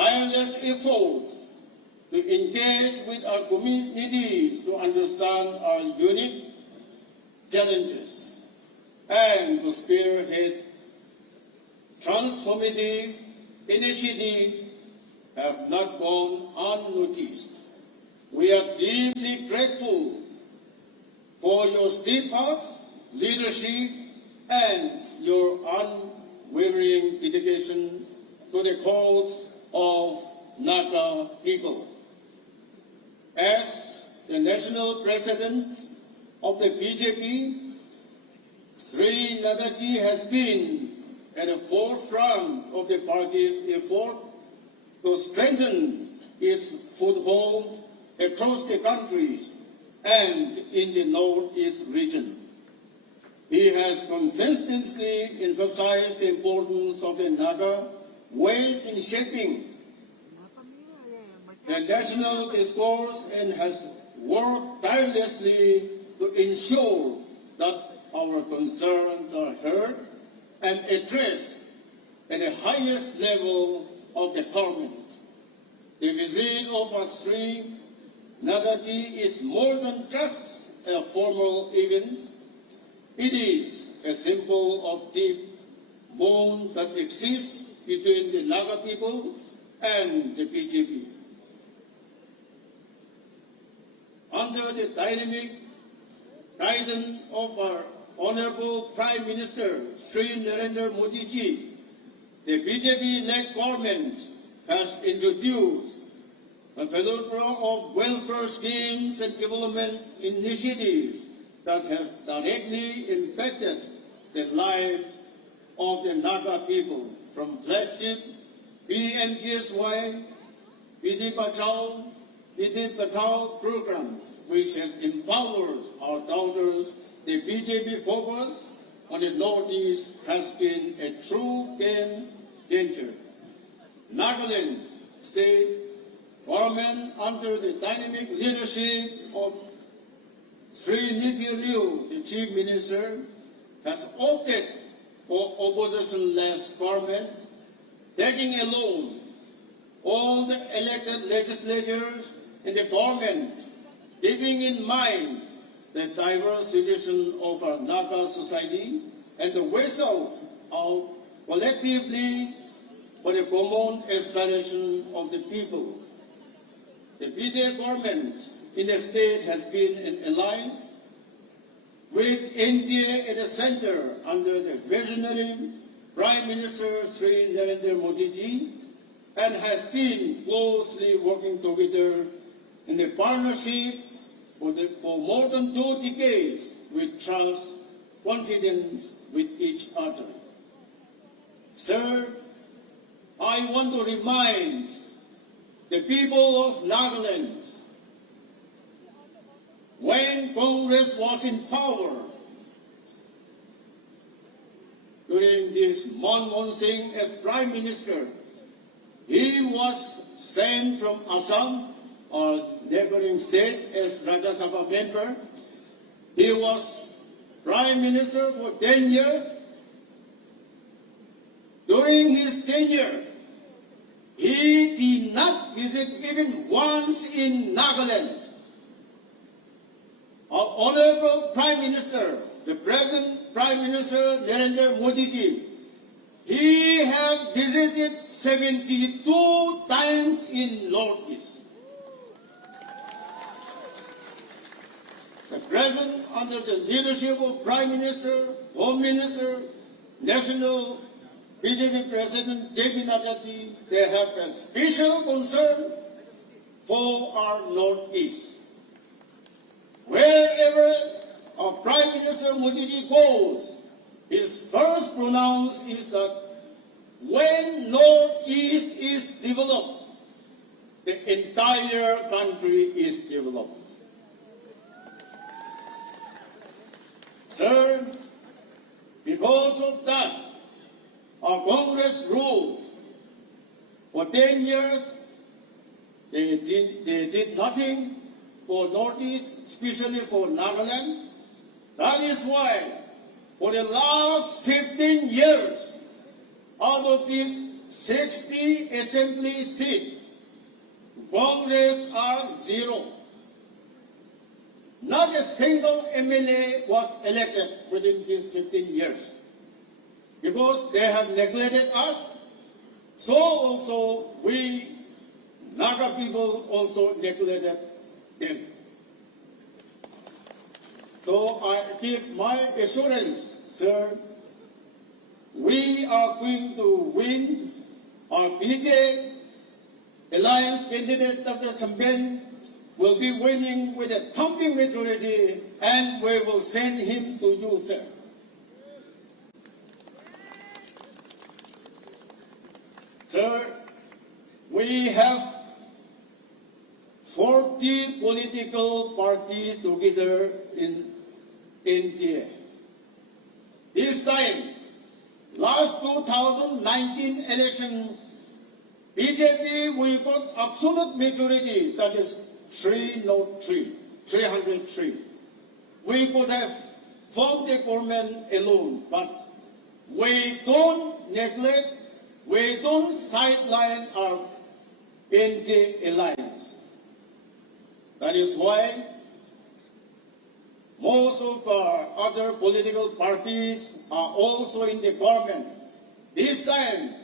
tireless efforts to engage with our communities to understand our unique challenges and to spearhead transformative initiatives have not gone unnoticed. We are deeply grateful for your steadfast leadership and your unwavering dedication to the cause of Naga people. As the national president of the BJP, Sri Nadaji has been at the forefront of the party's effort to strengthen its footholds across the countries and in the Northeast region. He has consistently emphasized the importance of the Naga ways in shaping the national discourse and has worked tirelessly to ensure that our concerns are heard and addressed at the highest level of the government. The visit of Sri Nadaji is more than just a formal event. It is a symbol of deep bond that exists between the Naga people and the BJP. Under the dynamic guidance of our Honorable Prime Minister Sri Narendra Modi ji, the BJP-led government has introduced a plethora of welfare schemes and development initiatives that have directly impacted the lives of the Naga people, from flagship PMGSY, Bidi Bachao program, which has empowered our daughters. The BJP focus on the Northeast has been a true game changer. Nagaland State government, under the dynamic leadership of Sri Niphi Liu, the Chief Minister, has opted for opposition-less government, taking alone all the elected legislators in the government, keeping in mind the diverse situation of our Naga society and the ways out collectively for the common aspiration of the people. The BJP government in the state has been in alliance with India at the center under the visionary Prime Minister Sri Narendra Modi ji, and has been closely working together in a partnership for more than 2 decades with trust, confidence with each other. Sir, I want to remind the people of Nagaland, when Congress was in power, during this Manmohan Singh as Prime Minister, he was sent from Assam, our neighboring state, as Rajya Sabha member. He was Prime Minister for 10 years. During his tenure, he did not visit even once in Nagaland. Our Honorable Prime Minister, the present Prime Minister Narendra Modi ji, he has visited 72 times in Northeast. The present, under the leadership of Prime Minister, Home Minister, National BJP President J.P. Nadji, they have a special concern for our Northeast. Wherever our Prime Minister Modi ji goes, his first pronounce is that when Northeast is developed, the entire country is developed. Sir, because of that, our Congress ruled for 10 years. They did nothing for Northeast, especially for Nagaland. That is why, for the last 15 years, out of these 60 assembly seats. Congress are 0. Not a single MLA was elected within these 15 years. Because they have neglected us, so also we, Naga people, also neglected them. So I give my assurance, sir, we are going to win. Our BJ Alliance candidate Dr. Chamben will be winning with a thumping majority, and we will send him to you, sir. Sir, we have 40 political parties together in India. This time, last 2019 election, BJP, we got absolute majority, that is 303. We could have formed a government alone, but we don't neglect, we don't sideline our ND alliance. That is why most of our other political parties are also in the government. This time,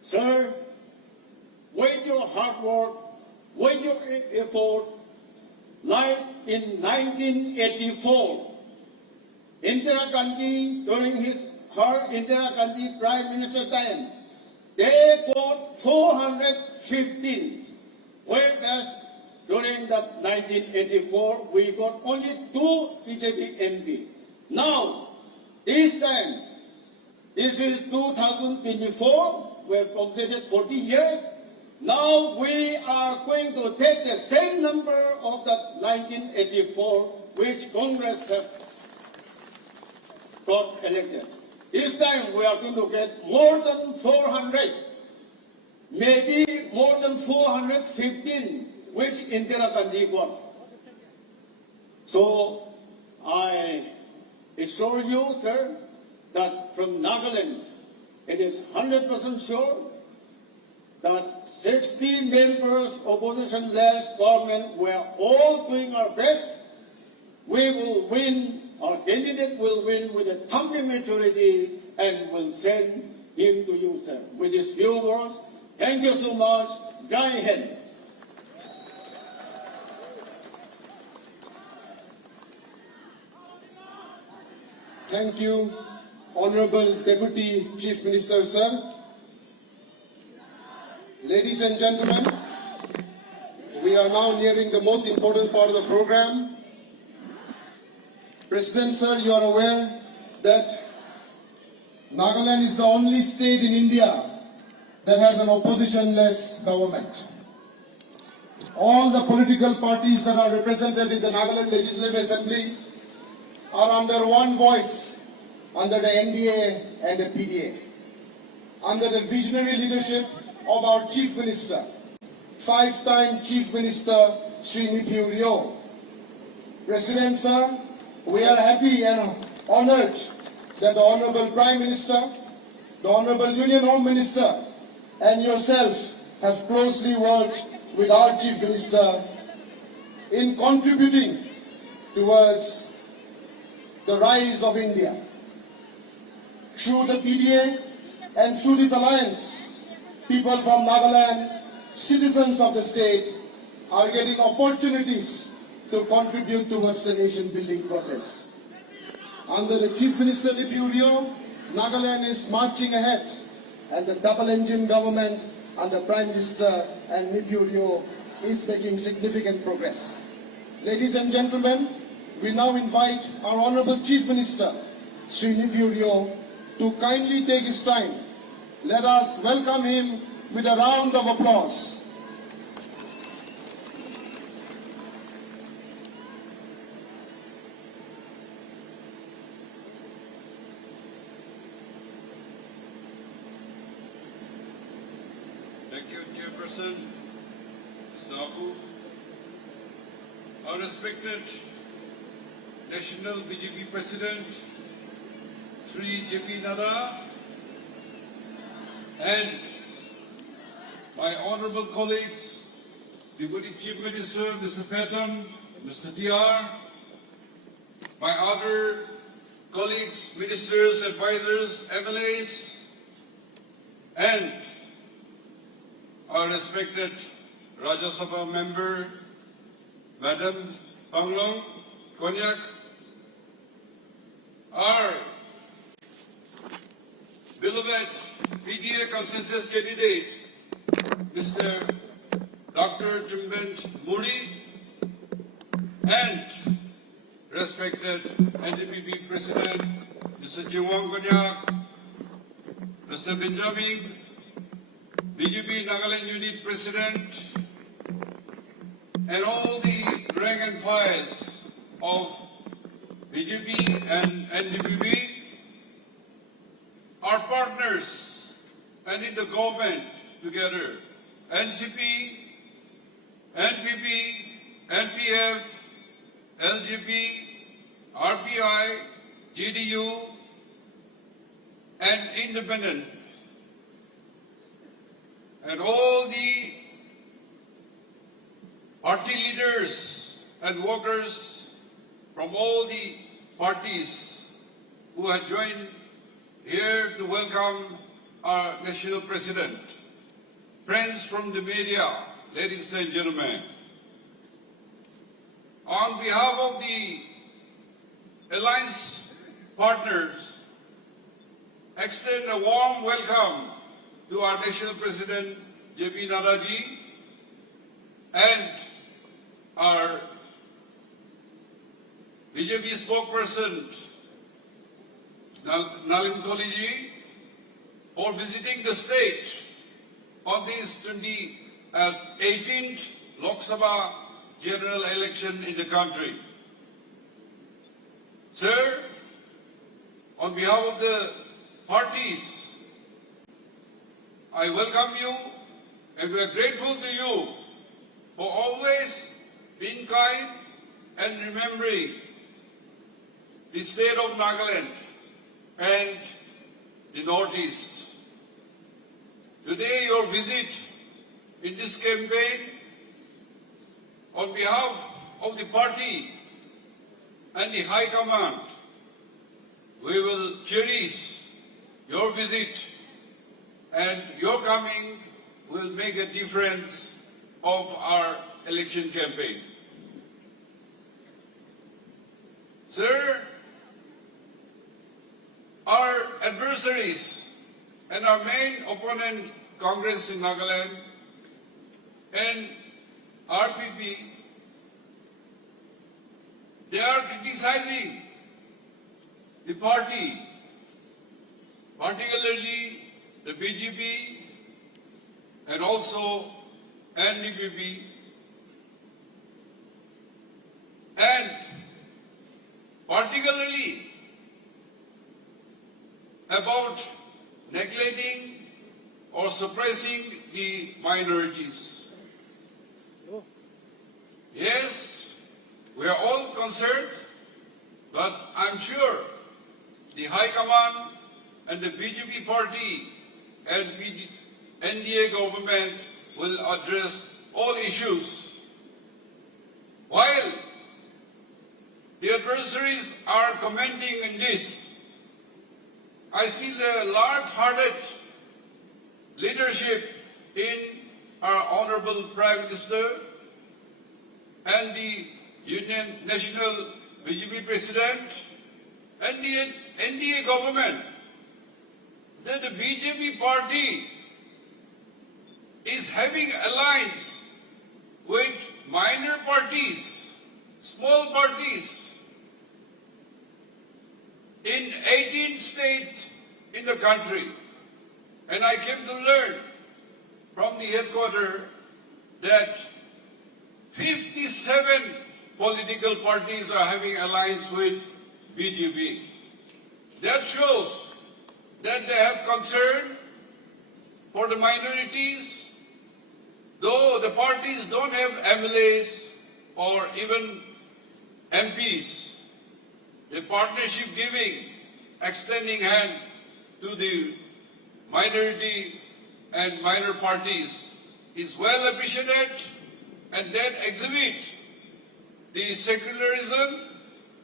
sir, with your hard work, with your effort, like in 1984, Indira Gandhi, during her Indira Gandhi Prime Minister time, they got 415, whereas during that 1984, we got only 2 BJP MP. Now, this time, this is 2024, we have completed 40 years. Now we are going to take the same number of that 1984, which Congress got elected. This time we are going to get more than 400, maybe more than 415, which Indira Gandhi got. So I assure you, sir, that from Nagaland, it is 100% sure that 60 members opposition-led government were all doing our best. We will win, our candidate will win with a thumping majority, and will send him to you, sir. With these few words, thank you so much. Jai Hind. Thank you, Honorable Deputy Chief Minister, sir. Ladies and gentlemen, we are now nearing the most important part of the program. President, sir, you are aware that Nagaland is the only state in India that has an opposition-less government. All the political parties that are represented in the Nagaland Legislative Assembly are under one voice, under the NDA and the PDA, under the visionary leadership of our Chief Minister, 5-time Chief Minister, Sri Niphiu Rio. President, sir, we are happy and honored that the Honorable Prime Minister, the Honorable Union Home Minister, and yourself have closely worked with our Chief Minister in contributing towards the rise of India. Through the PDA and through this alliance, people from Nagaland, citizens of the state, are getting opportunities to contribute towards the nation-building process. Under the Chief Minister Niphiu Rio, Nagaland is marching ahead, and the double-engine government under Prime Minister and Niphiu Rio is making significant progress. Ladies and gentlemen, we now invite our Honorable Chief Minister, Sri Niphiu Rio, to kindly take his time. Let us welcome him with a round of applause. Thank you, Chairperson Sabu. Our respected National BJP President, Sri J.P. Nadda, and my honorable colleagues, Deputy Chief Minister, Mr. Patton, Mr. TR, my other colleagues, ministers, advisors, MLAs, and our respected Rajya Sabha member, Madam Panglong Konyak, our beloved PDA consensus candidate, Mr. Dr. Chumbent Muri, and respected NDPP President, Mr. Jiwang Konyak, Mr. Benjamin, BJP Nagaland Unit President, and all the rank and files of BJP and NDPP, our partners and in the government together, NCP, NPP, NPF, LGP, RPI, GDU, and independent, and all the party leaders and workers from all the parties who have joined here to welcome our national president, friends from the media, ladies and gentlemen. On behalf of the alliance partners, extend a warm welcome to our national president, JP Nadda ji, and our BJP spokesperson, Nalin Kohli ji, for visiting the state on this 18th Lok Sabha general election in the country. Sir, on behalf of the parties, I welcome you and we are grateful to you for always being kind and remembering the state of Nagaland and the Northeast. Today, your visit in this campaign, on behalf of the party and the High Command, we will cherish your visit, and your coming will make a difference of our election campaign. Sir, our adversaries and our main opponent, Congress in Nagaland and RPP, they are criticizing the party, particularly the BJP and also NDPP, and particularly about neglecting or suppressing the minorities. Yes, we are all concerned, but I'm sure the High Command and the BJP party and NDA government will address all issues. While the adversaries are commenting on this, I see the large-hearted leadership in our Honorable Prime Minister and the Union National BJP President and the NDA government, that the BJP party is having alliance with minor parties, small parties in 18 states in the country. And I came to learn from the headquarters that 57 political parties are having alliance with BJP. That shows that they have concern for the minorities, though the parties don't have MLAs or even MPs. The partnership giving, extending hand to the minority and minor parties is well appreciated and that exhibit the secularism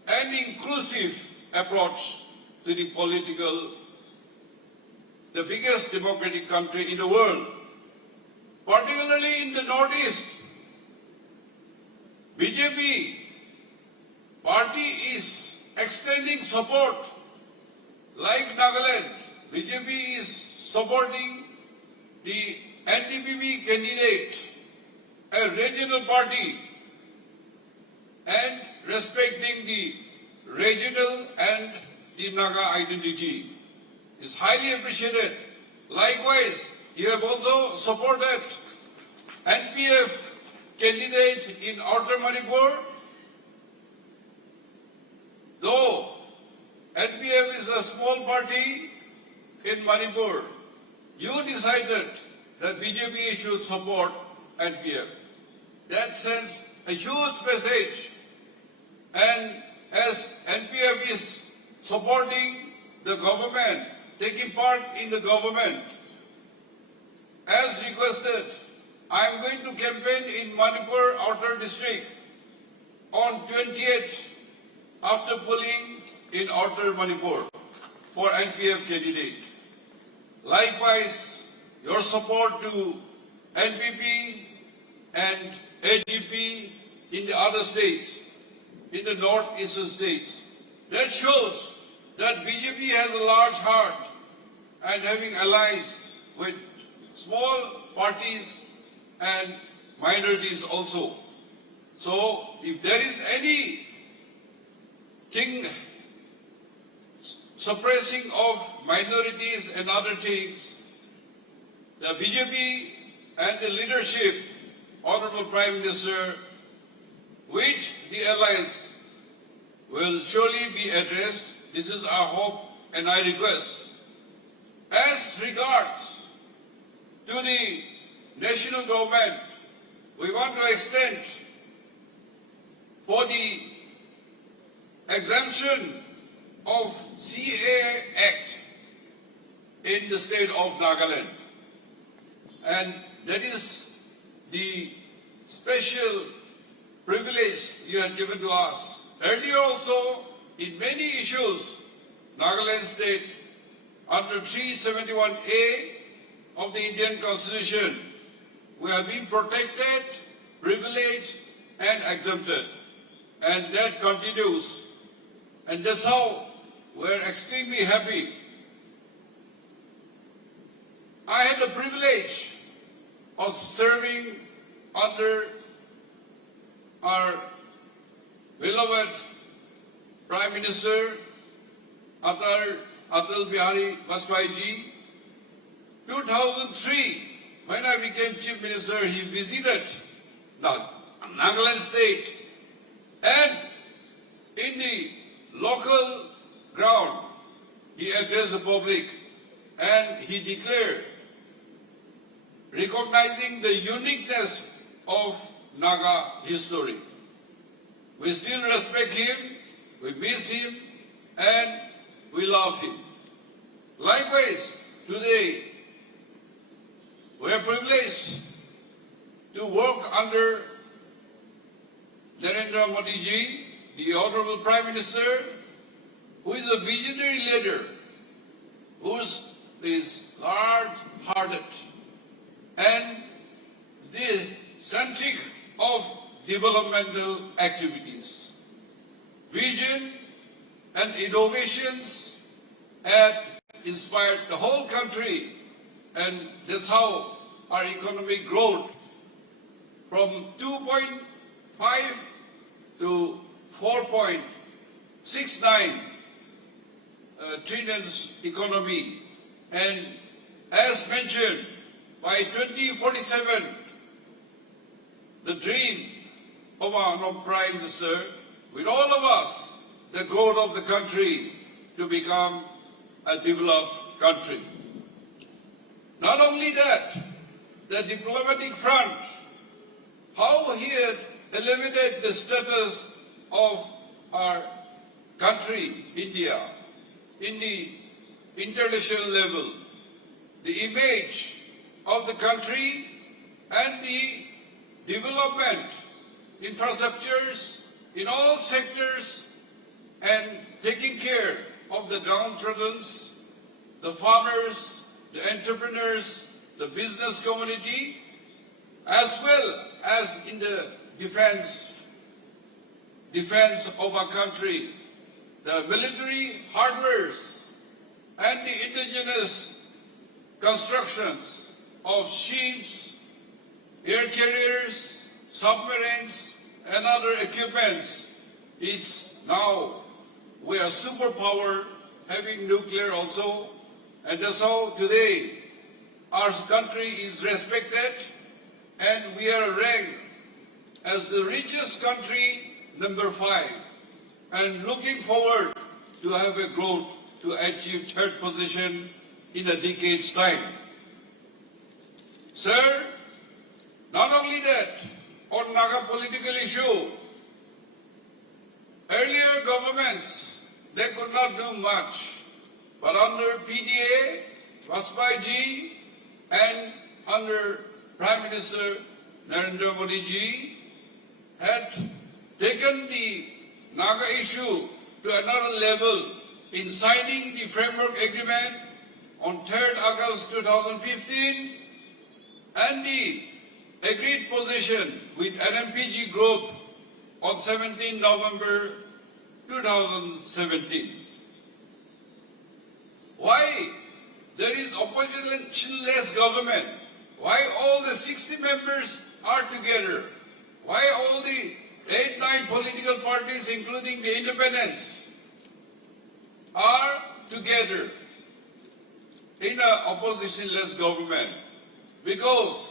and inclusive approach to the biggest democratic country in the world. Particularly in the Northeast, BJP party is extending support. Like Nagaland, BJP is supporting the NDPP candidate, a regional party, and respecting the regional and the Naga identity is highly appreciated. Likewise, you have also supported NPF candidate in Outer Manipur. Though NPF is a small party in Manipur, you decided that BJP should support NPF. That sends a huge message. And as NPF is supporting the government, taking part in the government, as requested, I am going to campaign in Manipur Outer District on 28th after polling in Outer Manipur for NPF candidate. Likewise, your support to NPP and AGP in the other states, in the northeastern states. That shows that BJP has a large heart and having allies with small parties and minorities also. So if there is any thing suppressing of minorities and other things, the BJP and the leadership, Honorable Prime Minister, with the allies will surely be addressed. This is our hope and our request. As regards to the national government, we want to extend for the exemption of CAA Act in the state of Nagaland. And that is the special privilege you have given to us. Earlier also, in many issues, Nagaland state under 371A of the Indian Constitution, we have been protected, privileged and exempted. And that continues. And that's how we're extremely happy. I had the privilege of serving under our beloved Prime Minister Atal Bihari Vajpayee. 2003, when I became Chief Minister, he visited Nagaland state, and in the local ground, he addressed the public and he declared, recognizing the uniqueness of Naga history. We still respect him, we miss him, and we love him. Likewise, today, we are privileged to work under Narendra Modi ji, the Honorable Prime Minister, who is a visionary leader, who is large-hearted and the centric of developmental activities. Vision and innovations have inspired the whole country, and that's how our economic growth from 2.5 to 4.69 trillion economy. And as mentioned, by 2047, the dream of our Prime Minister, with all of us, the growth of the country to become a developed country. Not only that, the diplomatic front, how he had elevated the status of our country, India, in the international level, the image of the country and the development infrastructures in all sectors and taking care of the downtrodden, the farmers, the entrepreneurs, the business community, as well as in the defense of our country, the military hardwares and the indigenous constructions of ships, air carriers, submarines, and other equipments. It's now we are a superpower having nuclear also, and that's how today our country is respected and we are ranked as the richest country number 5 and looking forward to have a growth to achieve third position in a decade's time. Sir, not only that, on Naga political issue, earlier governments, they could not do much, but under PDA, Vajpayee ji, and under Prime Minister Narendra Modi ji had taken the Naga issue to another level in signing the framework agreement on 3rd August 2015 and the agreed position with NMPG Group on 17 November 2017. Why there is oppositionless government? Why all the 60 members are together? Why all the 8-9 political parties, including the independents, are together in an oppositionless government? Because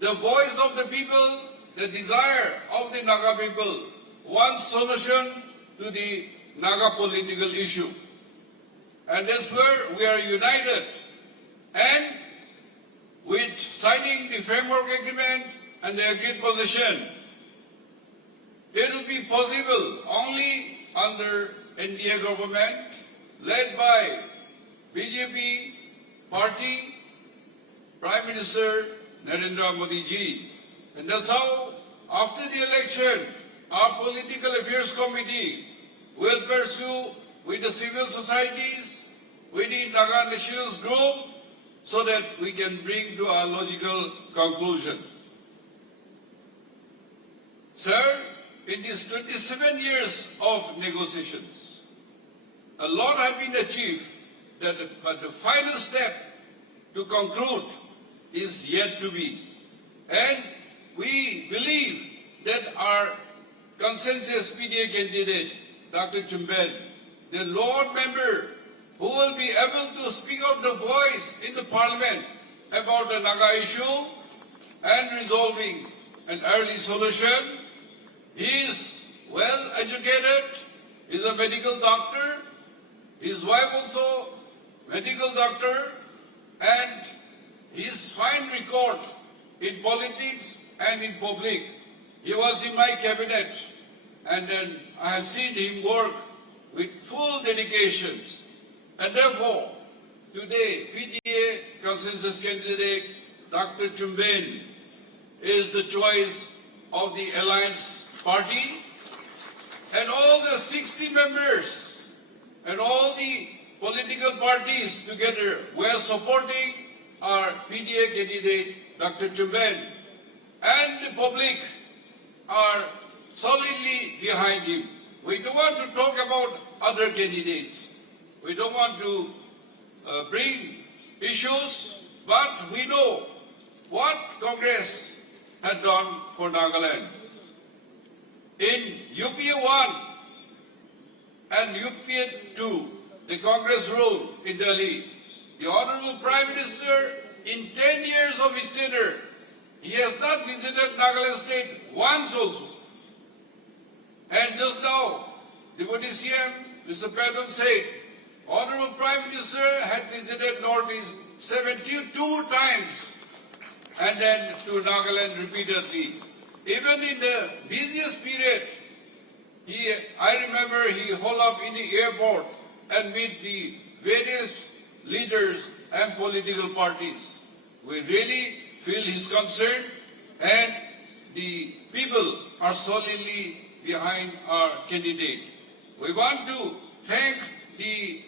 the voice of the people, the desire of the Naga people wants solution to the Naga political issue. And that's where we are united. And with signing the framework agreement and the agreed position, it will be possible only under NDA government led by BJP party, Prime Minister Narendra Modi ji. And that's how, after the election, our Political Affairs Committee will pursue with the civil societies, with the Naga Nationals Group, so that we can bring to a logical conclusion. Sir, in these 27 years of negotiations, a lot has been achieved, but the final step to conclude is yet to be. And we believe that our consensus PDA candidate, Dr. Chumben, the Lord member who will be able to speak out the voice in the parliament about the Naga issue and resolving an early solution. He is well educated, he is a medical doctor, his wife also medical doctor, and his fine record in politics and in public. He was in my cabinet, and then I have seen him work with full dedications. And therefore, today, PDA consensus candidate Dr. Chumben is the choice of the Alliance Party, and all the 60 members and all the political parties together were supporting our PDA candidate Dr. Chumben, and the public are solidly behind him. We don't want to talk about other candidates. We don't want to bring issues, but we know what Congress had done for Nagaland. In UPA 1 and UPA 2, the Congress ruled in Delhi. The Honorable Prime Minister, in 10 years of his tenure, he has not visited Nagaland State once also. And just now, Deputy CM, Mr. Padon said, Honorable Prime Minister had visited Northeast 72 times and then to Nagaland repeatedly. Even in the busiest period, I remember he hauled up in the airport and meet the various leaders and political parties. We really feel his concern, and the people are solidly behind our candidate. We want to thank the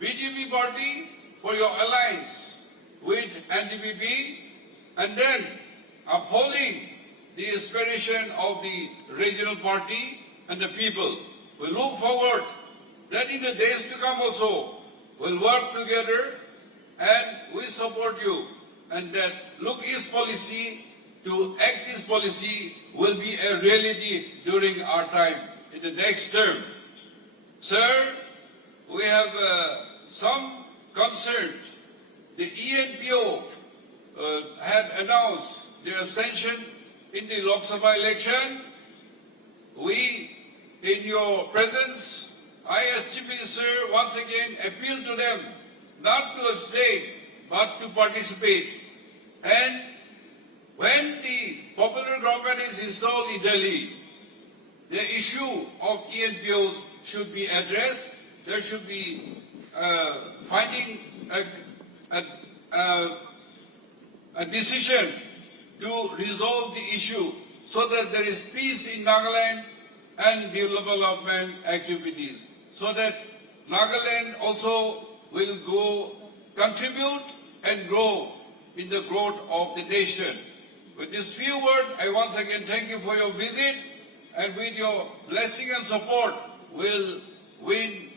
BJP party for your alliance with NDPP and then upholding the aspiration of the regional party and the people. We look forward that in the days to come also we'll work together and we support you, and that Look East policy to act this policy will be a reality during our time in the next term. Sir, we have some concern. The ENPO had announced their abstention in the Lok Sabha election. We, in your presence, I as Chief Minister once again appeal to them not to abstain but to participate. And when the popular government is installed in Delhi, the issue of ENPOs should be addressed. There should be finding a decision to resolve the issue so that there is peace in Nagaland and development activities, so that Nagaland also will contribute and grow in the growth of the nation. With this few words, I once again thank you for your visit, and with your blessing and support, we'll win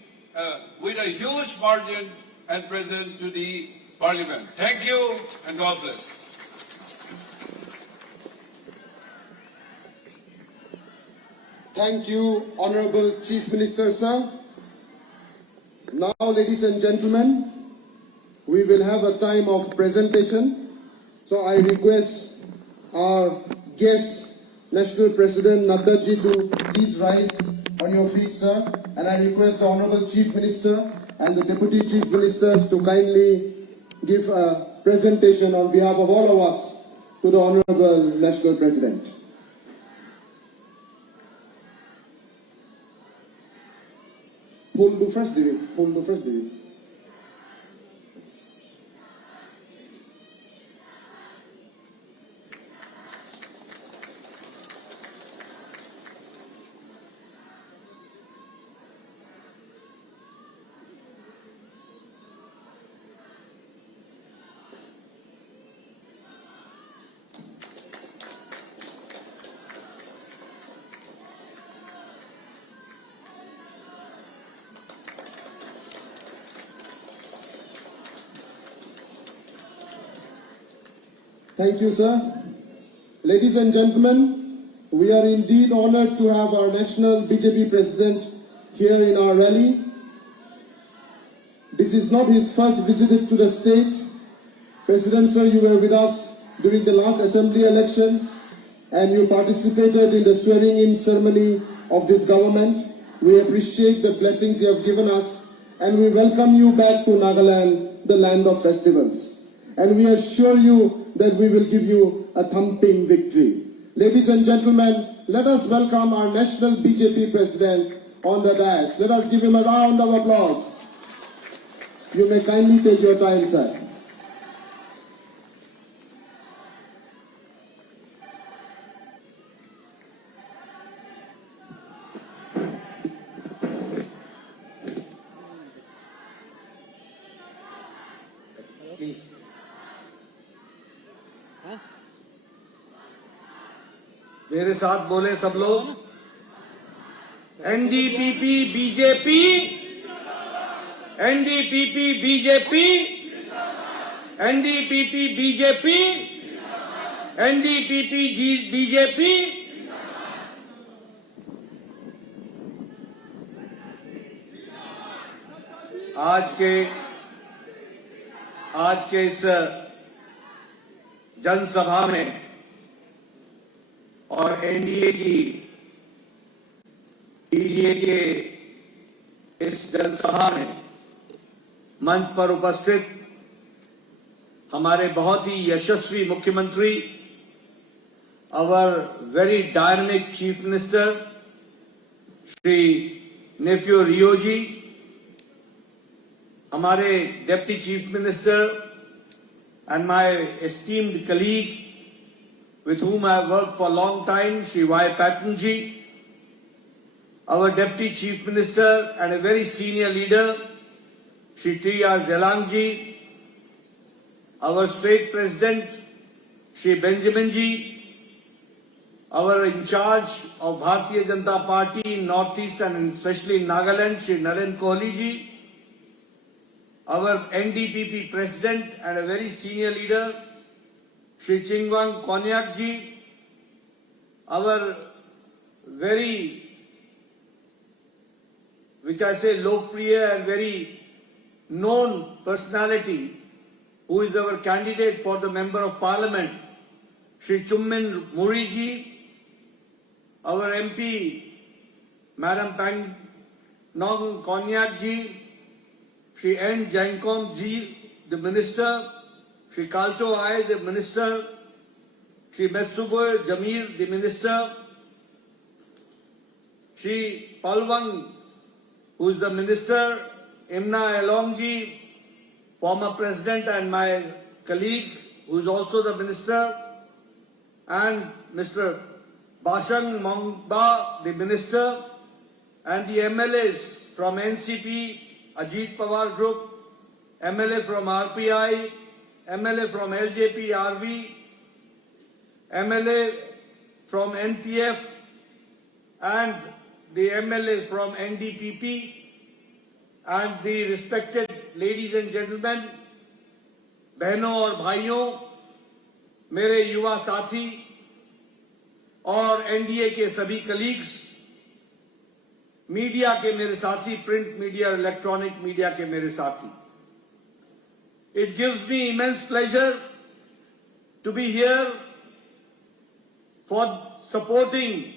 with a huge margin and present to the Parliament. Thank you and God bless. Thank you, Honorable Chief Minister, sir. Now, ladies and gentlemen, we will have a time of presentation. So I request our guest, National President Naddaji, to please rise on your feet, sir. And I request the Honorable Chief Minister and the Deputy Chief Ministers to kindly give a presentation on behalf of all of us to the Honorable National President. Pull the first divi. Pull the first divi. Thank you, sir. Ladies and gentlemen, we are indeed honored to have our national BJP president here in our rally. This is not his first visit to the state. President, sir, you were with us during the last assembly elections and you participated in the swearing-in ceremony of this government. We appreciate the blessings you have given us and we welcome you back to Nagaland, the land of festivals. And we assure you that we will give you a thumping victory. Ladies and gentlemen, let us welcome our national BJP president on the dais. Let us give him a round of applause. You may kindly take your time, sir. Please. मेरे साथ बोले सब लोग। NDPP BJP, NDPP BJP, NDPP BJP, NDPP BJP. आज के इस जनसभा में और एनडीए के इस जनसभा में मंच पर उपस्थित हमारे बहुत ही यशस्वी मुख्यमंत्री, our very dynamic chief minister Shri Neiphiu रियो जी, हमारे deputy chief minister and my esteemed colleague with whom I have worked for a long time, Shri Y. Pattonji, our Deputy Chief Minister and a very senior leader, Shri T.R. Jalangji, our State President, Shri Benjaminji, our in charge of Bharatiya Janata Party in Northeast and especially in Nagaland, Shri Naren Kohliji, our NDPP President and a very senior leader, Shri Chingwang Konyakji, our very, which I say Lokpriya and very known personality, who is our candidate for the Member of Parliament, Shri Chummin Muriji, our MP, Madam Pang Nong Konyak ji, Shri N. Jainkom ji, the Minister, Shri Kalto Ai, the Minister, Shri Metsubo Jamir, the Minister, Shri Palwang, who is the Minister, Imna Elongji, former President and my colleague, who is also the Minister, and Mr. Bashang Mongba, the Minister, and the MLAs from NCP, Ajit Pawar Group, MLA from RPI, MLA from LJP RV, MLA from NPF, and the MLAs from NDPP, and the respected ladies and gentlemen, बहनों और भाइयों, मेरे युवा साथी और NDA के सभी colleagues, media के मेरे साथी, प्रिंट मीडिया और इलेक्ट्रॉनिक मीडिया के मेरे साथी, it gives me immense pleasure to be here for supporting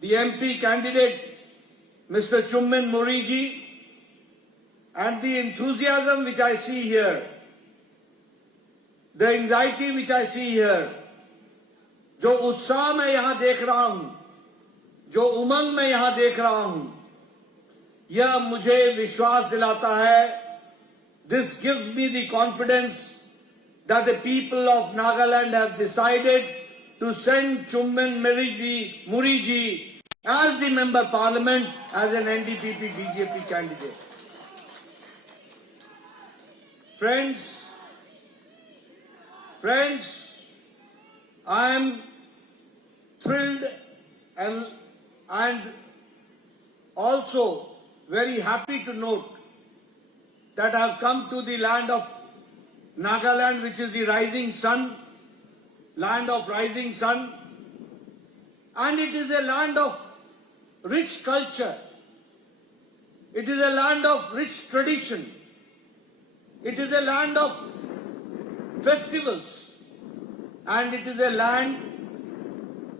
the MP candidate Mr. Chummin Muriji, and the enthusiasm which I see here, the anxiety which I see here, जो उत्साह मैं यहां देख रहा हूं, जो उमंग मैं यहां देख रहा हूं, यह मुझे विश्वास दिलाता है, this gives me the confidence that the people of Nagaland have decided to send Chummin Muriji as the Member Parliament as an NDPP BJP candidate. Friends, I am thrilled and also very happy to note that I have come to the land of Nagaland, which is the rising sun, land of rising sun, and it is a land of rich culture. It is a land of rich tradition. It is a land of festivals, and it is a land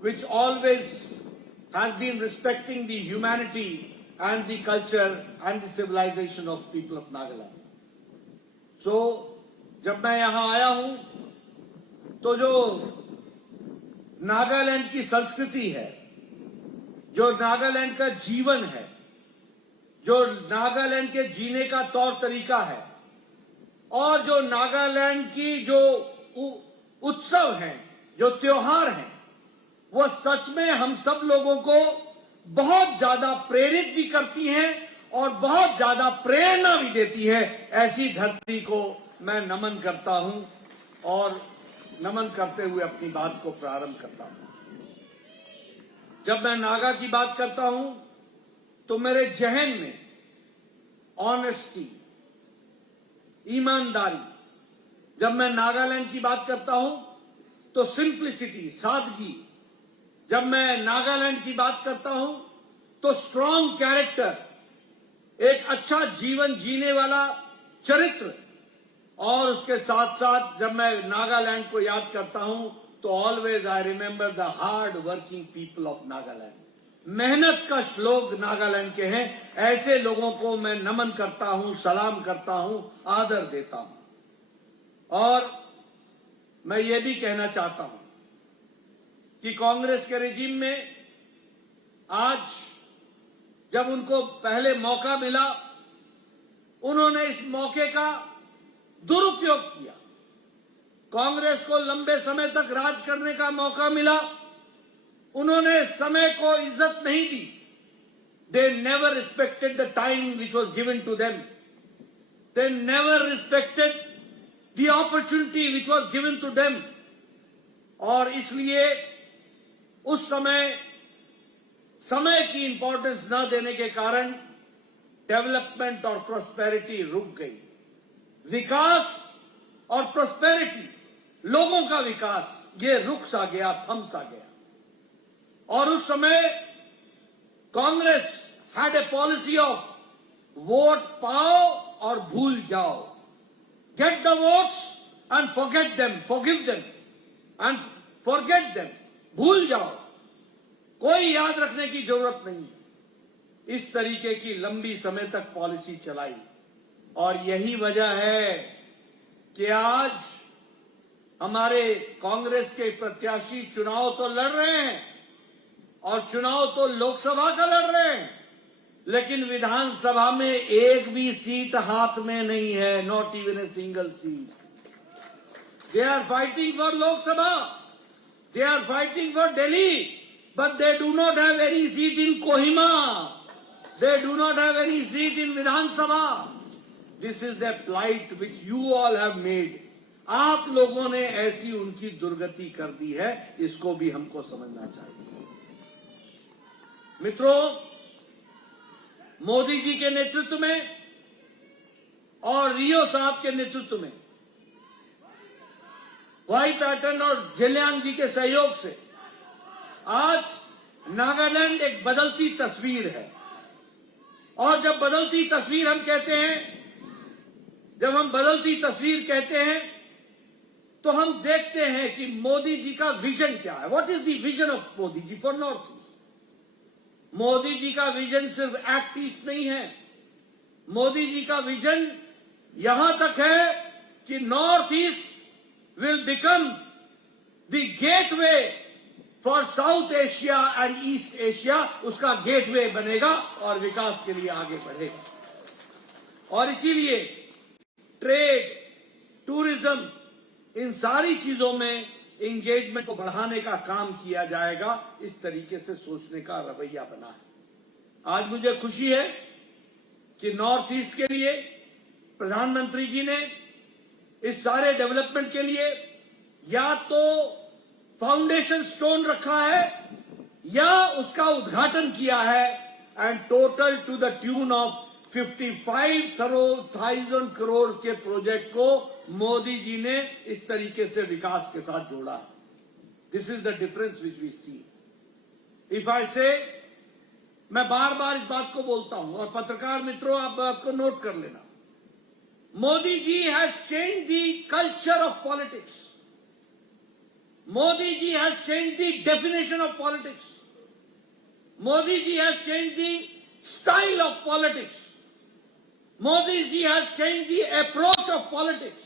which always has been respecting the humanity and the culture and the civilization of people of Nagaland. So, जब मैं यहाँ आया हूँ, तो जो नागालैंड की संस्कृति है, जो नागालैंड का जीवन है, जो नागालैंड के जीने का तौर तरीका है, और जो नागालैंड की जो उत्सव हैं, जो त्योहार हैं, वो सच में हम सब लोगों को बहुत ज्यादा प्रेरित भी करती हैं और बहुत ज्यादा प्रेरणा भी देती है। ऐसी धरती को मैं नमन करता हूं और नमन करते हुए अपनी बात को प्रारंभ करता हूं। जब मैं नागा की बात करता हूं तो मेरे जहन में ऑनेस्टी, ईमानदारी, जब मैं नागालैंड की बात करता हूं तो सिंप्लिसिटी, सादगी, जब मैं नागालैंड की बात करता हूं तो स्ट्रॉन्ग कैरेक्टर, एक अच्छा जीवन जीने वाला चरित्र, और उसके साथ साथ जब मैं नागालैंड को याद करता हूं तो always I remember the hard working people of Nagaland. मेहनत का श्लोक नागालैंड के हैं। ऐसे लोगों को मैं नमन करता हूं, सलाम करता हूं, आदर देता हूं। और मैं ये भी कहना चाहता हूं कि कांग्रेस के रेजिम में आज जब उनको पहले मौका मिला, उन्होंने इस मौके का दुरुपयोग किया कांग्रेस को लंबे समय तक राज करने का मौका मिला, उन्होंने समय को इज्जत नहीं दी. They never respected the time which was given to them. They never respected the opportunity which was given to them. और इसलिए उस समय की इंपॉर्टेंस न देने के कारण डेवलपमेंट और प्रॉस्पेरिटी रुक गई. विकास और प्रॉस्पेरिटी, लोगों का विकास, ये रुक सा गया, थम सा गया. और उस समय Congress had a policy of vote पाओ और भूल जाओ. Get the votes and forget them, forgive them and forget them. भूल जाओ, कोई याद रखने की जरूरत नहीं. इस तरीके की लंबी समय तक पॉलिसी चलाई और यही वजह है कि आज हमारे कांग्रेस के प्रत्याशी चुनाव तो लड़ रहे हैं और चुनाव तो लोकसभा का लड़ रहे हैं, लेकिन विधानसभा में एक भी सीट हाथ में नहीं है. Not even a single seat. They are fighting for Lok Sabha, they are fighting for Delhi, but they do not have any seat in Kohima, they do not have any seat in Vidhan Sabha. This is the plight which you all have made. आप लोगों ने ऐसी उनकी दुर्गति कर दी है, इसको भी हमको समझना चाहिए. मित्रों, मोदी जी के नेतृत्व में और रियो साहब के नेतृत्व में, वाई पैटर्न और जेलियांग जी के सहयोग से आज नागालैंड एक बदलती तस्वीर है. और जब बदलती तस्वीर हम कहते हैं, जब हम बदलती तस्वीर कहते हैं, तो हम देखते हैं कि मोदी जी का विजन क्या है. What is the vision of Modi ji for north east? Modi ji का विजन सिर्फ एक्ट ईस्ट नहीं है. मोदी जी का विजन यहां तक है कि north east will become the gateway for south Asia and east Asia. उसका गेटवे बनेगा और विकास के लिए आगे बढ़ेगा. और इसीलिए ट्रेड, टूरिज्म, इन सारी चीजों में एंगेजमेंट को बढ़ाने का काम किया जाएगा. इस तरीके से सोचने का रवैया बना है. आज मुझे खुशी है कि नॉर्थ ईस्ट के लिए प्रधानमंत्री जी ने इस सारे डेवलपमेंट के लिए या तो फाउंडेशन स्टोन रखा है या उसका उद्घाटन किया है. And total two the tune of 55,000 crore के प्रोजेक्ट को मोदी जी ने इस तरीके से विकास के साथ जोड़ा है. This is the difference which we see. If I say, मैं बार बार इस बात को बोलता हूं और पत्रकार मित्रों आप बात को नोट कर लेना. Modi ji has change the culture of politics. Modi ji has change the definition of politics. Modi ji has change the style of politics. Modi ji has change the approach of politics.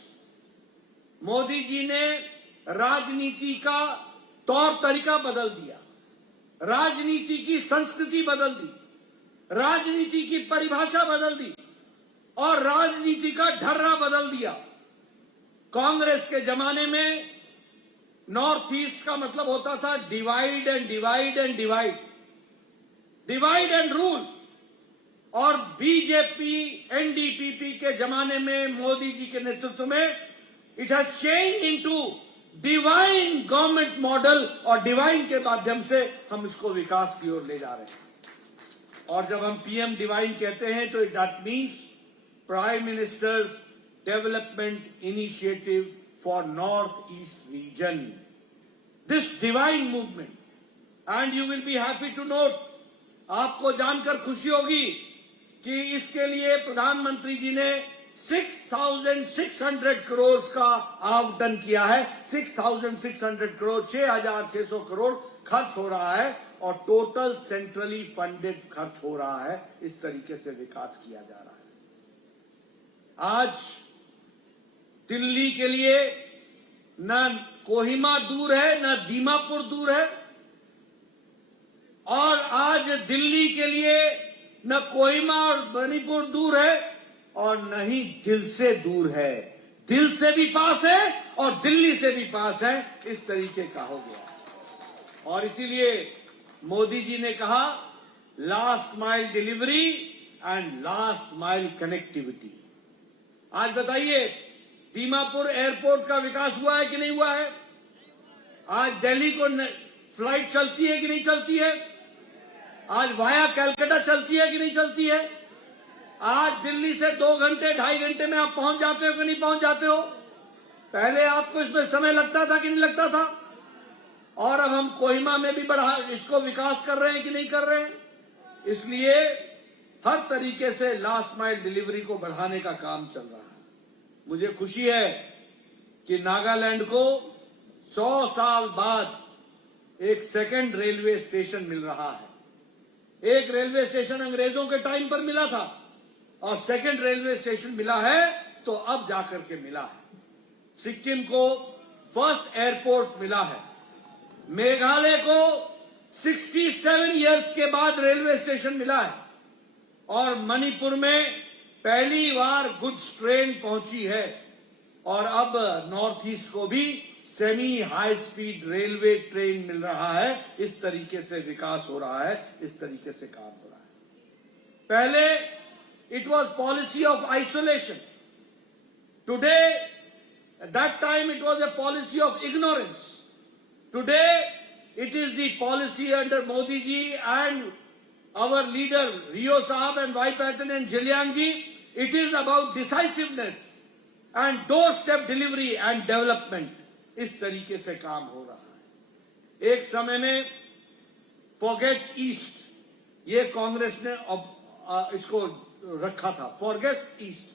Modi ji ने राजनीति का तौर तरीका बदल दिया, राजनीति की संस्कृति बदल दी, राजनीति की परिभाषा बदल दी और राजनीति का ढर्रा बदल दिया. कांग्रेस के जमाने में नॉर्थ ईस्ट का मतलब होता था divide and divide and divide, divide and rule. और बीजेपी एनडीपीपी के जमाने में मोदी जी के नेतृत्व में it has change into divine government model. और डिवाइन के माध्यम से हम इसको विकास की ओर ले जा रहे हैं. और जब हम पीएम डिवाइन कहते हैं तो that means prime minister's development initiative for north east region. This divine movement, and you will be happy to note, आपको जानकर खुशी होगी कि इसके लिए प्रधानमंत्री जी ने 6,600 करोड़ का आवंटन किया है. 6,600 करोड़, 6,600 करोड़ खर्च हो रहा है और टोटल सेंट्रली फंडेड खर्च हो रहा है. इस तरीके से विकास किया जा रहा है. आज दिल्ली के लिए न कोहिमा दूर है, न दीमापुर दूर है. और आज दिल्ली के लिए न कोहिमा और मणिपुर दूर है और न ही दिल से दूर है. दिल से भी पास है और दिल्ली से भी पास है, इस तरीके का हो गया। और इसीलिए मोदी जी ने कहा last mile delivery and last mile connectivity. आज बताइए दीमापुर एयरपोर्ट का विकास हुआ है कि नहीं हुआ है? आज दिल्ली को फ्लाइट चलती है कि नहीं चलती है? आज वाया कलकत्ता चलती है कि नहीं चलती है? आज दिल्ली से 2 घंटे 2.5 घंटे में आप पहुंच जाते हो कि नहीं पहुंच जाते हो? पहले आपको इसमें समय लगता था कि नहीं लगता था? और अब हम कोहिमा में भी बढ़ा इसको विकास कर रहे हैं कि नहीं कर रहे हैं? इसलिए हर तरीके से लास्ट माइल डिलीवरी को बढ़ाने का काम चल रहा है। मुझे खुशी है कि नागालैंड को 100 साल बाद एक सेकंड रेलवे स्टेशन मिल रहा है। एक रेलवे स्टेशन अंग्रेजों के टाइम पर मिला था और सेकंड रेलवे स्टेशन मिला है तो अब जाकर के मिला है। सिक्किम को फर्स्ट एयरपोर्ट मिला है। मेघालय को 67 इयर्स के बाद रेलवे स्टेशन मिला है और मणिपुर में पहली बार गुड्स ट्रेन पहुंची है और अब नॉर्थ ईस्ट को भी semi high speed railway train मिल रहा है। इस तरीके से विकास हो रहा है, इस तरीके से काम हो रहा है। पहले it was policy of isolation, today at that time it was a policy of ignorance. Today it is the policy under Modi ji and our leader Rio Saab and Y Patten and Zhiliang ji. It is about decisiveness and doorstep delivery and development. इस तरीके से काम हो रहा है। एक समय में फॉरगेट ईस्ट, ये कांग्रेस ने इसको रखा था, फॉरगेट ईस्ट,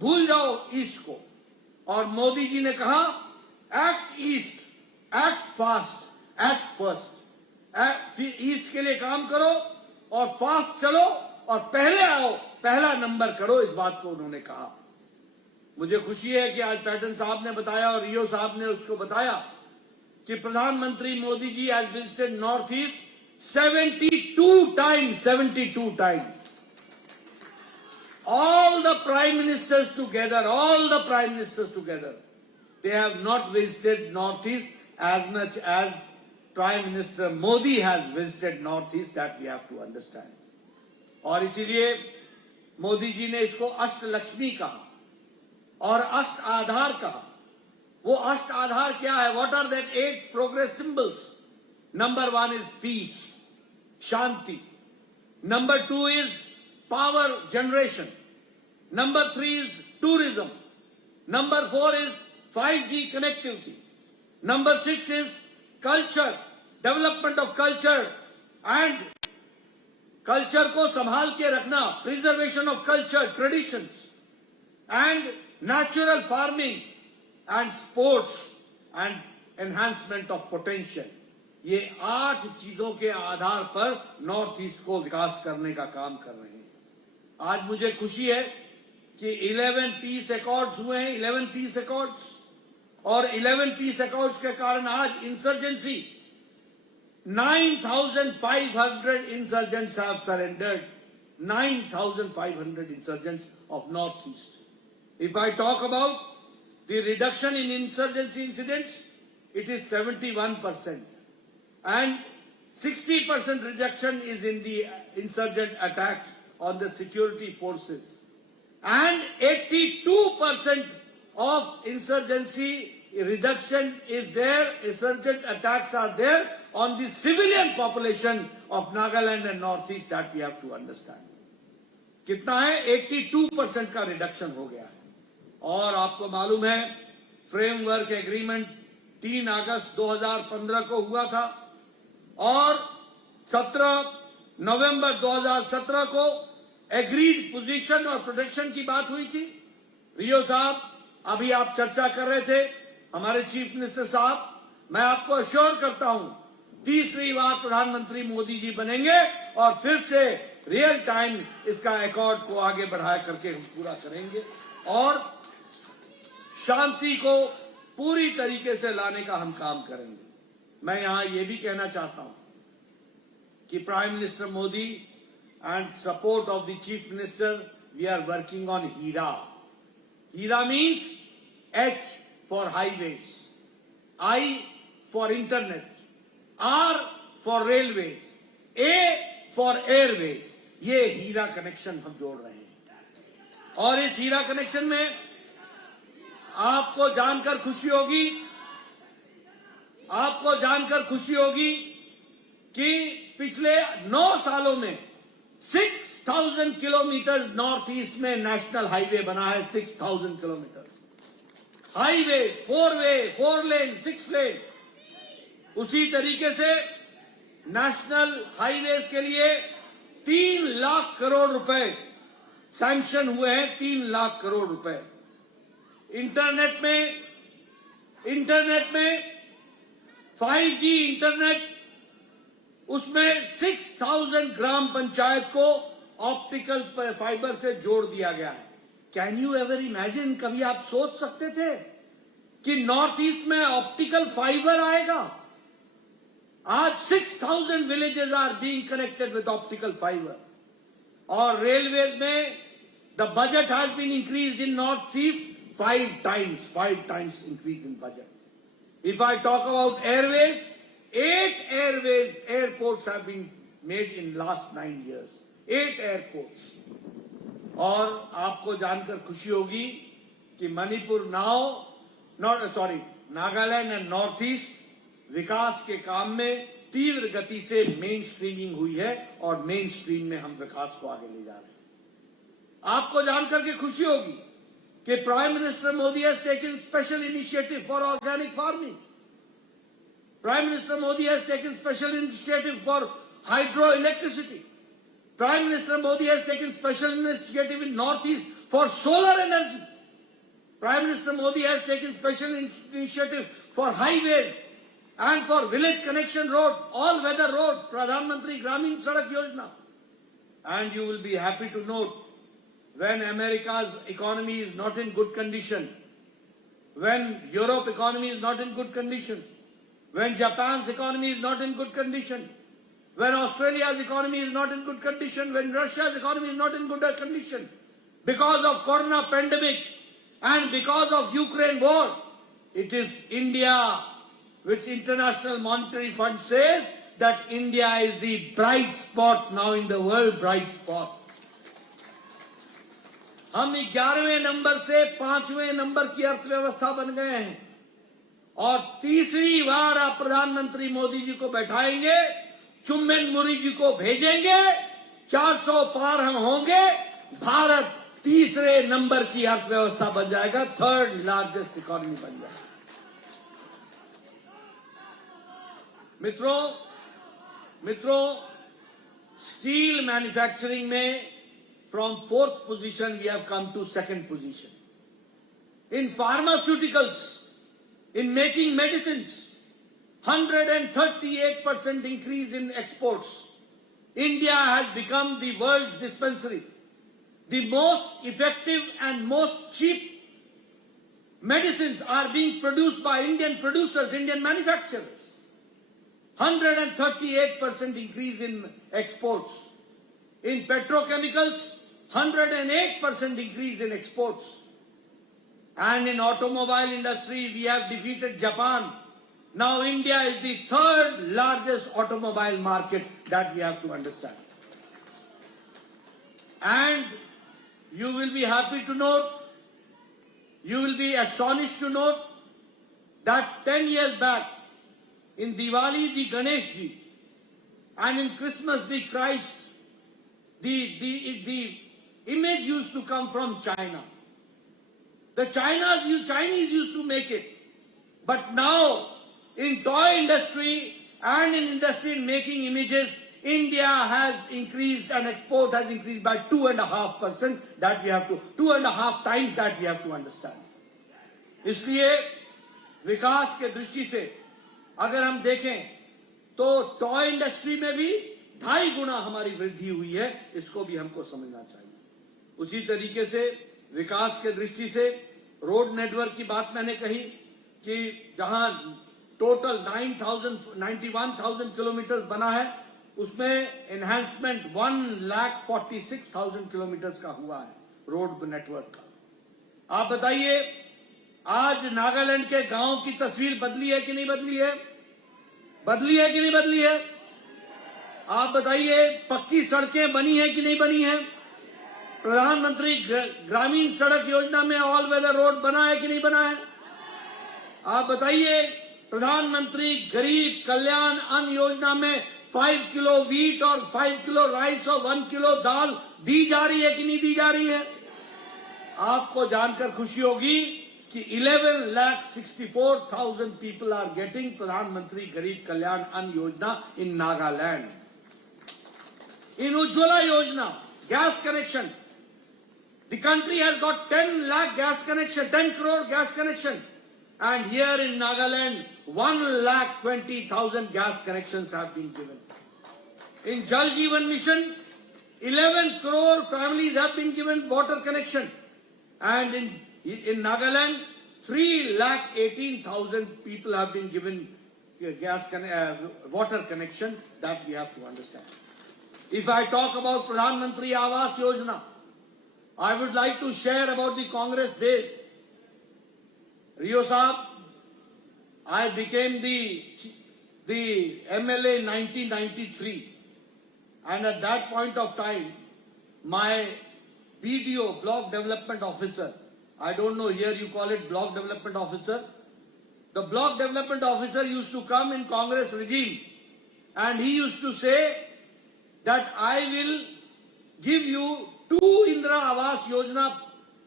भूल जाओ ईस्ट को। और मोदी जी ने कहा act east, act fast, act first. East के लिए काम करो और फास्ट चलो और पहले आओ, पहला नंबर करो, इस बात को उन्होंने कहा। मुझे खुशी है कि आज पैटन साहब ने बताया और रियो साहब ने उसको बताया कि प्रधानमंत्री Modi ji has visited north east 72 times. All the prime ministers together, they have not visited Northeast as much as Prime Minister Modi has visited Northeast. That we have to understand. और इसीलिए मोदी जी ने इसको अष्ट लक्ष्मी कहा और अष्ट आधार कहा। वो अष्ट आधार क्या है? What are that 8 progress symbols? Number 1 is peace, Shanti. Number 2 is power generation. Number 3 is tourism. Number 4 is 5G connectivity. Number 6 is culture, development of culture and culture को संभाल के रखना, preservation of culture, traditions and natural farming and sports and enhancement of potential. ये 8 चीजों के आधार पर north east को विकास करने का काम कर रहे हैं। आज मुझे खुशी है कि 11 पीस अकॉर्ड्स हुए हैं, 11 पीस अकॉर्ड्स, और 11 पीस अकॉर्ड्स के कारण आज insurgency 9,500 insurgents have surrendered. 9,500 insurgents of North East. If I talk about the reduction in insurgency incidents, it is 71%. And 60% reduction is in the insurgent attacks on the security forces. And 82% of insurgency reduction is there, insurgent attacks are there on the civilian population of Nagaland and Northeast. That we have to understand. कितना है? 82% का reduction हो गया है। और आपको मालूम है फ्रेमवर्क एग्रीमेंट 3 अगस्त 2015 को हुआ था और 17 नवंबर 2017 को एग्रीड पोजीशन और प्रोटेक्शन की बात हुई थी। रियो साहब, अभी आप चर्चा कर रहे थे, हमारे चीफ मिनिस्टर साहब, मैं आपको अश्योर करता हूं तीसरी बार प्रधानमंत्री मोदी जी बनेंगे और फिर से रियल टाइम इसका अकॉर्ड को आगे बढ़ाया करके हम पूरा करेंगे और शांति को पूरी तरीके से लाने का हम काम करेंगे। मैं यहां ये भी कहना चाहता हूं कि prime minister Modi and support of the chief minister, we are working on HERA. HERA means H for highways, I for internet, R for railways, A for airways. ये हीरा कनेक्शन हम जोड़ रहे हैं। और इस हीरा कनेक्शन में आपको जानकर खुशी होगी कि पिछले 9 सालों में 6,000 किलोमीटर नॉर्थ ईस्ट में नेशनल हाईवे बना है। 6,000 किलोमीटर हाईवे, 4 लेन, 6 लेन। उसी तरीके से नेशनल हाईवेज के लिए 3 लाख करोड़ रुपए सैंक्शन हुए हैं। 3 लाख करोड़ रुपए। इंटरनेट में 5G इंटरनेट, उसमें 6,000 ग्राम पंचायत को ऑप्टिकल फाइबर से जोड़ दिया गया है। कैन यू एवर इमेजिन, कभी आप सोच सकते थे कि नॉर्थ ईस्ट में ऑप्टिकल फाइबर आएगा? आज 6,000 villages are being connected with optical fiber. और रेलवेज में the budget has been increased in Northeast 5 times increase in budget. If I talk about airways, 8 airports have been made in last 9 years. 8 airports. और आपको जानकर खुशी होगी कि Nagaland and north east विकास के काम में तीव्र गति से मेन स्ट्रीमिंग हुई है और मेन स्ट्रीम में हम विकास को आगे ले जा रहे हैं। आपको जानकर के खुशी होगी कि prime minister Modi has taken special initiative for organic farming. Prime minister Modi has taken special initiative for hydro electricity. Prime minister Modi has taken special initiative in north east for solar energy. Prime minister Modi has taken special initiative for highways and for village connection road, all-weather road, Pradhan Mantri Gramin Sadak Yojana. And you will be happy to note, when America's economy is not in good condition, when Europe economy is not in good condition, when Japan's economy is not in good condition, when Australia's economy is not in good condition, when Russia's economy is not in good condition, because of corona pandemic and because of Ukraine war, it is India, which International Monetary Fund says that India is the bright spot now in the world, bright spot. हम 11वें number से 5वें number की अर्थव्यवस्था बन गए हैं और तीसरी बार आप प्रधानमंत्री मोदी जी को बैठाएंगे, चुम्बन मुरी जी को भेजेंगे, 400 पार हम होंगे, भारत तीसरे नंबर की अर्थव्यवस्था बन जाएगा, 3rd लार्जेस्ट इकोनॉमी बन जाएगा। मित्रों, स्टील मैन्युफैक्चरिंग में from 4th position we have come to 2nd position. In pharmaceuticals, in making medicines, 138% increase in exports. India has become the world's dispensary. The most effective and most cheap medicines are being produced by Indian producers, Indian manufacturers. 138% increase in exports. In petrochemicals, 108% increase in exports. And in automobile industry, we have defeated Japan. Now India is the 3rd largest automobile market, that we have to understand. And you will be happy to note, you will be astonished to note that 10 years back, in Diwali, the Ganesh ji, and in Christmas, the Christ, the image used to come from China. The Chinese used to make it. But now, in toy industry and in industry in making images, India has increased and export has increased by 2.5%. That we have to, 2.5 times that we have to understand. इसलिए विकास के दृष्टि से अगर हम देखें तो toy industry में भी 2.5 गुना हमारी वृद्धि हुई है, इसको भी हमको समझना चाहिए। उसी तरीके से विकास के दृष्टि से रोड नेटवर्क की बात मैंने कही कि जहां टोटल 91,000 किलोमीटर बना है, उसमें एनहांसमेंट 1,46,000 किलोमीटर का हुआ है रोड नेटवर्क का। आप बताइए आज नागालैंड के गांव की तस्वीर बदली है कि नहीं बदली है? बदली है कि नहीं बदली है? आप बताइए, पक्की सड़कें बनी है कि नहीं बनी है? प्रधानमंत्री ग्रामीण सड़क योजना में ऑल वेदर रोड बना है कि नहीं बना है? आप बताइए, प्रधानमंत्री गरीब कल्याण अन्न योजना में 5 किलो व्हीट और 5 किलो राइस और 1 किलो दाल दी जा रही है कि नहीं दी जा रही है? आपको जानकर खुशी होगी कि 11,64,000 people are getting प्रधानमंत्री गरीब कल्याण अन्न योजना in Nagaland. In Ujjwala Yojana, gas connection, the country has got 10 lakh gas connection, 10 crore gas connection. And here in Nagaland, 1,20,000 gas connections have been given. In Jal Jeevan Mission, 11 crore families have been given water connection. And in Nagaland, 3,18,000 people have been given water connection. That we have to understand. If I talk about Pradhan Mantri Awas Yojana, I would like to share about the Congress days. Rio Saab, I became the MLA in 1993, and at that point of time, my BDO, Block Development Officer, I don't know, here you call it Block Development Officer. The Block Development Officer used to come in Congress regime, and he used to say that I will give you 2 Indra Awas Yojana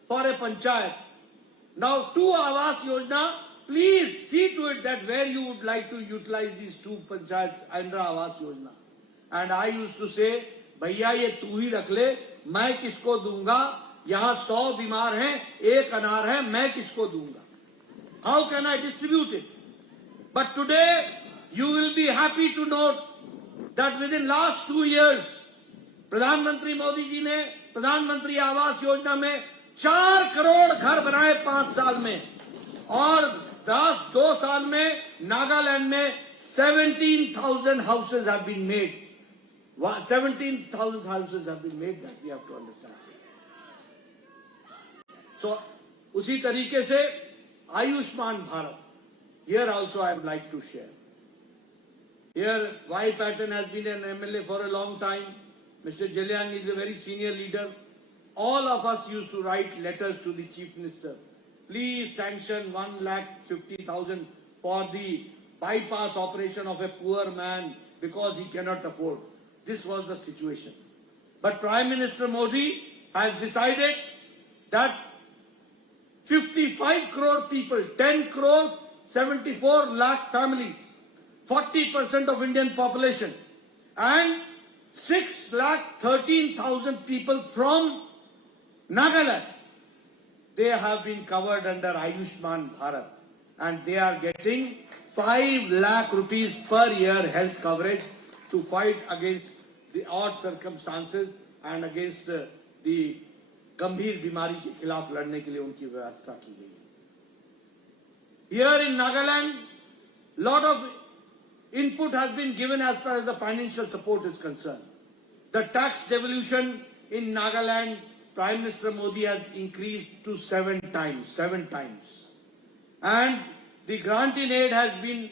for a panchayat. Now 2 Awas Yojana, please see to it that where you would like to utilize these 2 panchayat Indra Awas Yojana. And I used to say, भैया ये तू ही रख ले, मैं किसको दूंगा? यहाँ 100 बीमार हैं, 1 अनार है, मैं किसको दूंगा? How can I distribute it? But today, you will be happy to note that within last 2 years, प्रधानमंत्री मोदी जी ने प्रधानमंत्री आवास योजना में 4 करोड़ घर बनाए 5 साल में, और 2 साल में नागालैंड में 17,000 houses have been made. 17,000 houses have been made, that we have to understand. So, उसी तरीके से Ayushman Bharat, here also I would like to share. Here, Y. Patton has been an MLA for a long time. Mr. Jaliang is a very senior leader. All of us used to write letters to the Chief Minister. Please sanction 1,50,000 for the bypass operation of a poor man because he cannot afford. This was the situation. But Prime Minister Modi has decided that 55 crore people, 10 crore 74 lakh families, 40% of Indian population, and 6,13,000 people from Nagaland, they have been covered under Ayushman Bharat, and they are getting 5 lakh rupees per year health coverage to fight against the odd circumstances and against the गंभीर बीमारी के खिलाफ लड़ने के लिए उनकी व्यवस्था की गई है. Here in Nagaland, lot of input has been given as far as the financial support is concerned. The tax devolution in Nagaland, Prime Minister Modi has increased to 7 times. And the grant in aid has been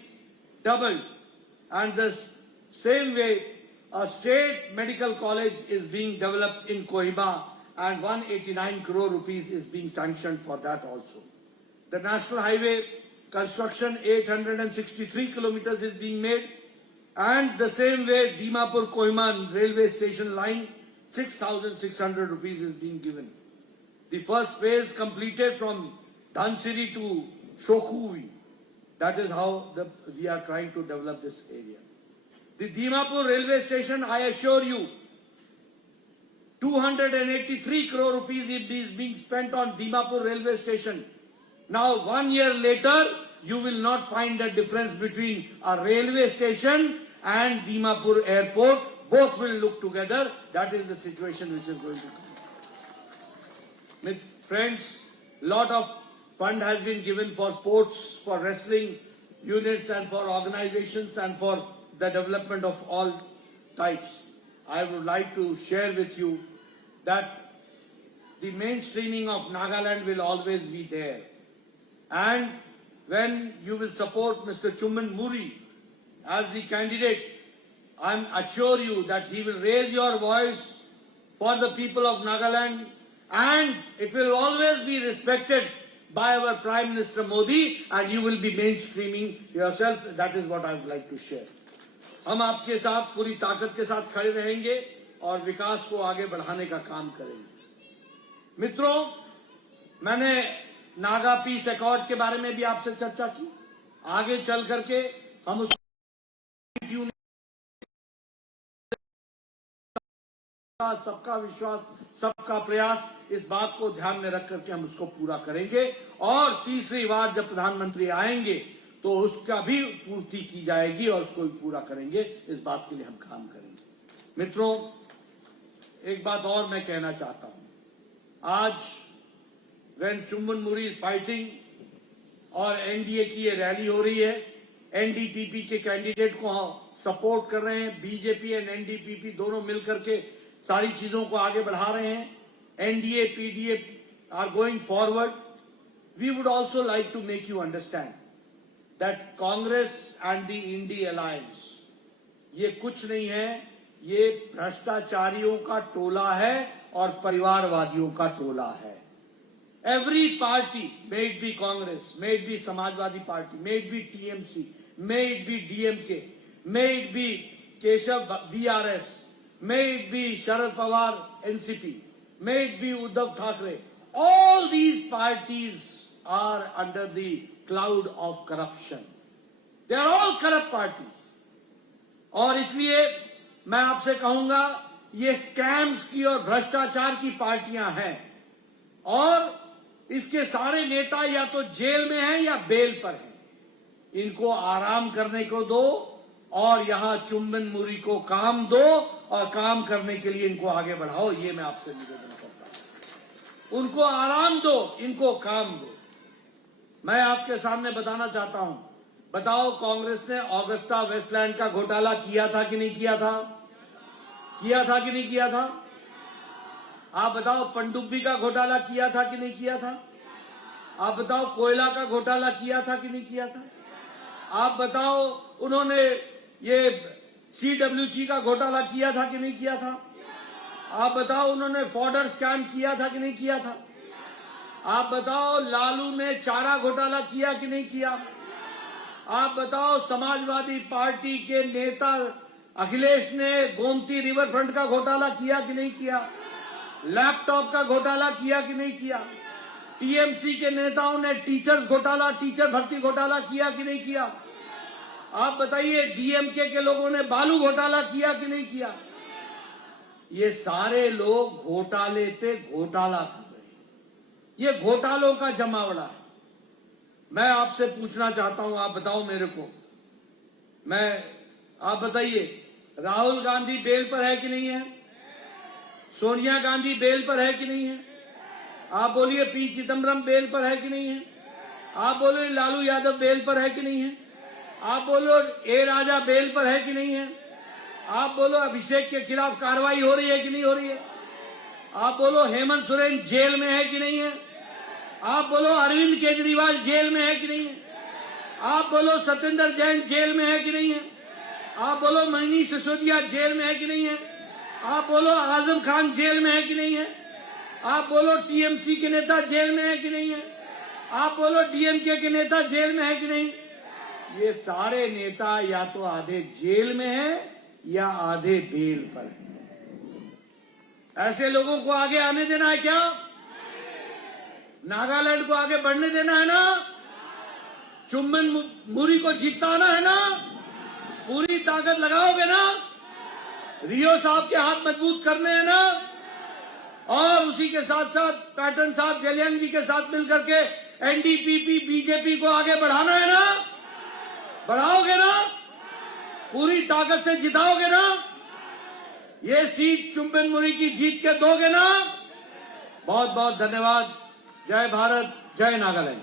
doubled. And the same way, a state medical college is being developed in Kohima, and 189 crore rupees is being sanctioned for that also. The national highway construction, 863 kilometers is being made, and the same way Dimapur-Kohima railway station line, 6,600 rupees is being given. The first phase completed from Dhansiri to Shokhuvi. That is how we are trying to develop this area. The Dimapur railway station, I assure you, 283 crore rupees is being spent on Dimapur railway station. Now 1 year later, you will not find a difference between a railway station and Dimapur airport. Both will look together. That is the situation which is going to come. Friends, lot of fund has been given for sports, for wrestling units and for organizations and for the development of all types. I would like to share with you that the mainstreaming of Nagaland will always be there. And when you will support Mr. Chumman Muri as the candidate, I assure you that he will raise your voice for the people of Nagaland, and it will always be respected by our Prime Minister Modi, and you will be mainstreaming yourself. That is what I would like to share. हम आपके साथ पूरी ताकत के साथ खड़े रहेंगे और विकास को आगे बढ़ाने का काम करेंगे। मित्रों, मैंने नागा पीस अकॉर्ड के बारे में भी आपसे चर्चा की। आगे चल करके हम उस सबका विश्वास, सबका प्रयास, इस बात को ध्यान में रख करके हम उसको पूरा करेंगे। और तीसरी बार जब प्रधानमंत्री आएंगे तो उसका भी पूर्ति की जाएगी और उसको भी पूरा करेंगे। इस बात के लिए हम काम करेंगे। मित्रों, एक बात और मैं कहना चाहता हूं। आज when Chumman Muri is fighting और एनडीए की ये रैली हो रही है, एनडीपीपी के कैंडिडेट को सपोर्ट कर रहे हैं, बीजेपी एंड एनडीपीपी दोनों मिलकर के सारी चीजों को आगे बढ़ा रहे हैं। NDA PDA are going forward. We would also like to make you understand that Congress and the INDI alliance ये कुछ नहीं है, ये भ्रष्टाचारियों का टोला है और परिवारवादियों का टोला है। Every party, may it be Congress, may it be Samajwadi Party, may it be TMC, may it be DMK, may it be Keshav BRS, may it be Sharad Pawar NCP, may it be Uddhav Thackeray, all these parties are under the cloud of corruption. They are all corrupt parties. और इसलिए मैं आपसे कहूंगा, ये scams की और भ्रष्टाचार की पार्टियां हैं और इसके सारे नेता या तो जेल में हैं या बेल पर हैं। इनको आराम करने को दो और यहां चुम्बन मुरी को काम दो और काम करने के लिए इनको आगे बढ़ाओ। ये मैं आपसे निवेदन करता हूं। उनको आराम दो, इनको काम दो। मैं आपके सामने बताना चाहता हूं, बताओ कांग्रेस ने ऑगस्टा वेस्टलैंड का घोटाला किया था कि नहीं किया था? किया था कि नहीं किया था? आप बताओ पनडुब्बी का घोटाला किया था कि नहीं किया था? आप बताओ कोयला का घोटाला किया था कि नहीं किया था? आप बताओ उन्होंने ये CWG का घोटाला किया था कि नहीं किया था? आप बताओ उन्होंने फॉर्डर स्कैम किया था कि नहीं किया था? आप बताओ लालू ने चारा घोटाला किया कि नहीं किया? आप बताओ समाजवादी पार्टी के नेता अखिलेश ने गोमती रिवर फ्रंट का घोटाला किया कि नहीं किया? लैपटॉप का घोटाला किया कि नहीं किया? टीएमसी के नेताओं ने टीचर भर्ती घोटाला किया कि नहीं किया? आप बताइए डीएमके के लोगों ने बालू घोटाला किया कि नहीं किया? ये सारे लोग घोटाले पे घोटाला कर रहे हैं। ये घोटालों का जमावड़ा है। मैं आपसे पूछना चाहता हूं, आप बताओ मेरे को, आप बताइए, राहुल गांधी बेल पर है कि नहीं है? सोनिया गांधी बेल पर है कि नहीं है? आप बोलिए पी चिदम्बरम बेल पर है कि नहीं है? आप बोलो लालू यादव बेल पर है कि नहीं है? आप बोलो ए राजा बेल पर है कि नहीं है? आप बोलो अभिषेक के खिलाफ कार्रवाई हो रही है कि नहीं हो रही है? आप बोलो हेमंत सोरेन जेल में है कि नहीं है? आप बोलो अरविंद केजरीवाल जेल में है कि नहीं है? आप बोलो सत्येंद्र जैन जेल में है कि नहीं है? आप बोलो मनीष सिसोदिया जेल में है कि नहीं है? आप बोलो आजम खान जेल में है कि नहीं है? आप बोलो टीएमसी के नेता जेल में है कि नहीं है? आप बोलो डीएमके के नेता जेल में है कि नहीं? ये सारे नेता या तो आधे जेल में हैं या आधे बेल पर हैं। ऐसे लोगों को आगे आने देना है क्या? नागालैंड को आगे बढ़ने देना है ना? चुम्बन मुरी को जिताना है ना? पूरी ताकत लगाओगे ना? रियो साहब के हाथ मजबूत करने हैं ना? और उसी के साथ साथ पैटर्न साहब जलियान जी के साथ मिलकर के एनडीपीपी बीजेपी को आगे बढ़ाना है ना? बढ़ाओगे ना? पूरी ताकत से जिताओगे ना? ये सीट चुम्बन मुरी की जीत के दोगे ना? बहुत बहुत धन्यवाद। जय भारत, जय नागालैंड।